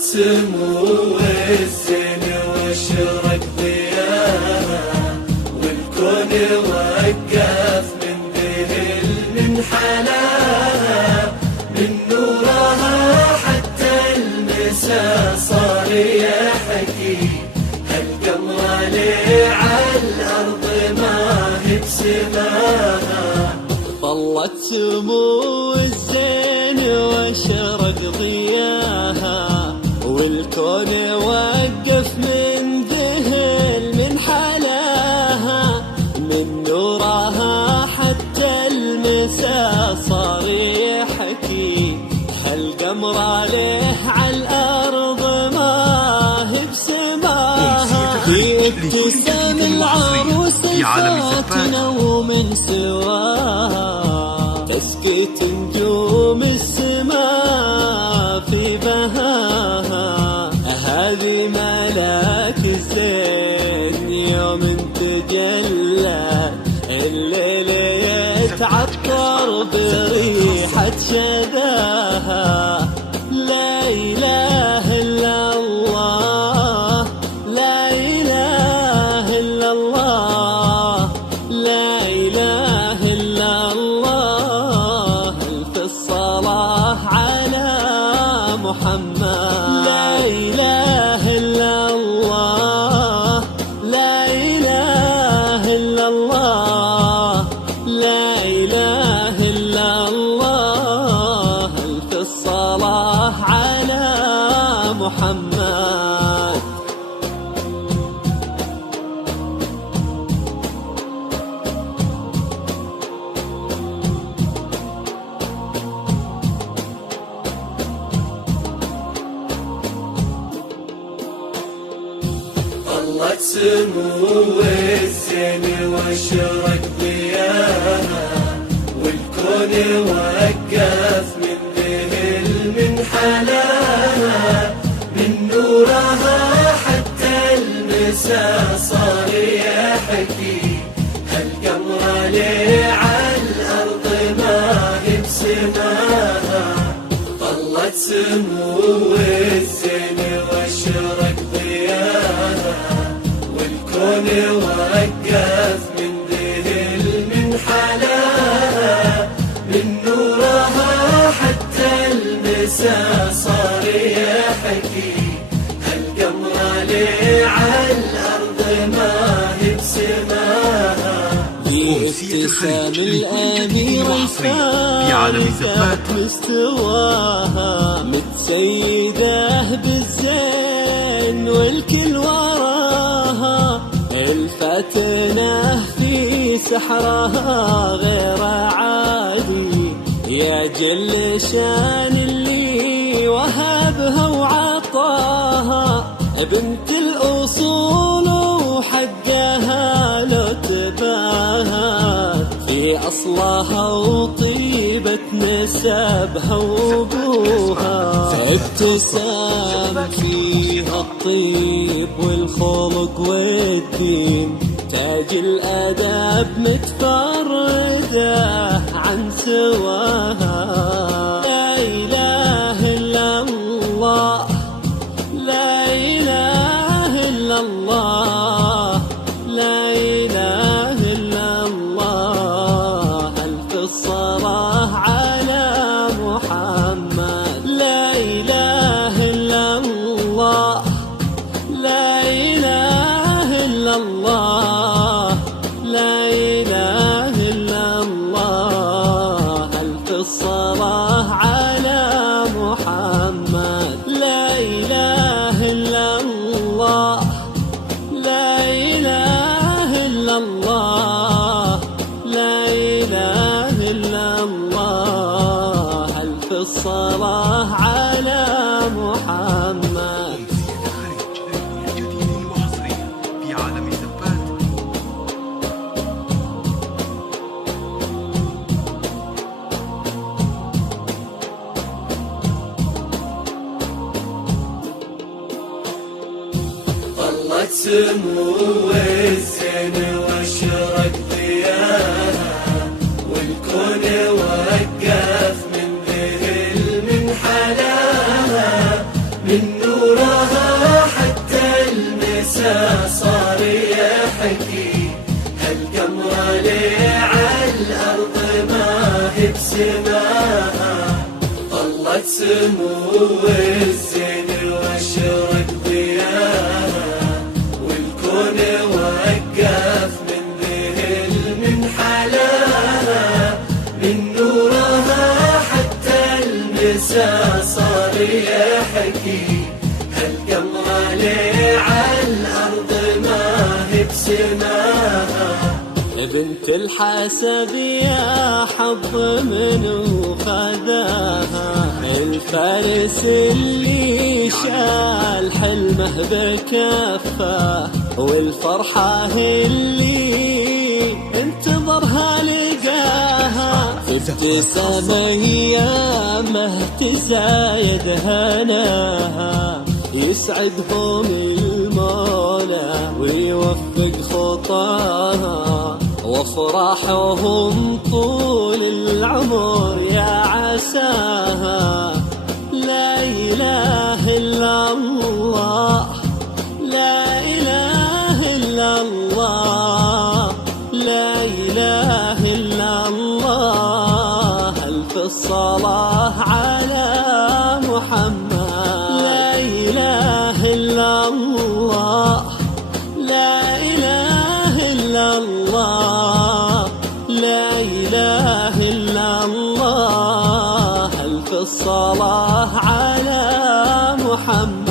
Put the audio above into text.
سمو الزين واشرق ضياها، والكون وقف من ذهل من حلاها، من نورها حتى المساء صار يحكي، هالقمر لي عالأرض ما هي بسماها. طلت سمو الزين واشرق ضياها، والكون وقف من ذهل من حلاها، من نورها حتى المساء صار يحكي، هالقمر له عالأرض ما هي بسماها. في ابتسام العروس فاتنة ومن سواها، تسكت نجوم السماء في بهاها، هذه ملاك الزين يوم تجلى، الليل يتعطر بريحة شذاها. لا إله إلا الله، لا إله إلا الله، لا إله إلا الله، ألف الصلاة على محمد. لا إله إلا الله، لا إله إلا الله، لا إله إلا الله، ألف الصلاة على محمد. طلت سمو الزين واشرق ضياها، والكون وقف من ذهل من حلاها، من نورها حتى المساء صار يحكي، هالقمر لي عالأرض ما هي بسماها. طلت سمو الزين واشرق ضياها، والكون وقف من ذهل من حلاها، من نورها حتى المساء صار يحكي، هالقمر لي عالأرض ما هي بسماها. في ابتسام الأميرة الفاتت مستواها، متسيدة بالزين والكل وراها، الفاتنة في سحرها غير عادي، يا جل شان اللي وهبها وعطاها، بنت الأصول وحقها لو تباها، في أصلها وطيبة نسبها وابوها، ابتسام فيها الطيب والخلق والدين، تاج الأدب متفردة عن سواها. لا إله إلا الله، لا إله إلا الله، لا إله إلا الله، ألف الصلاة على محمد. لا إله إلا الله، لا إله إلا الله، لا إله إلا الله، ألف الصلاة على محمد. لا إله إلا الله، لا إله إلا الله، لا إله إلا الله، ألف الصلاة على محمد. طلت سمو الزين واشرق ضياها، والكون وقف من ذهل من حلاها، من نور سماها طلت سمو الزين واشرق ضياها، والكون وقف من ذهل من حلاها، من نورها حتى المساء صار يحكي، هالقمرة ليه عالأرض ما هي بسماها. بنت الحسب يا حظ منو خذاها، الفارس اللي شال حلمه بكفه، والفرحة اللي انتظرها لقاها، ابتسامة ايامه تزايد هناها، يسعدهم المولى ويوفق خطاها، وافراحهم طول العمر يا عساها. لا إله إلا الله، لا إله إلا الله، لا إله إلا الله، ألف الصلاة على محمد. لا إله إلا الله، لا إله إلا الله، لا إله إلا الله، ألف الصلاة على محمد.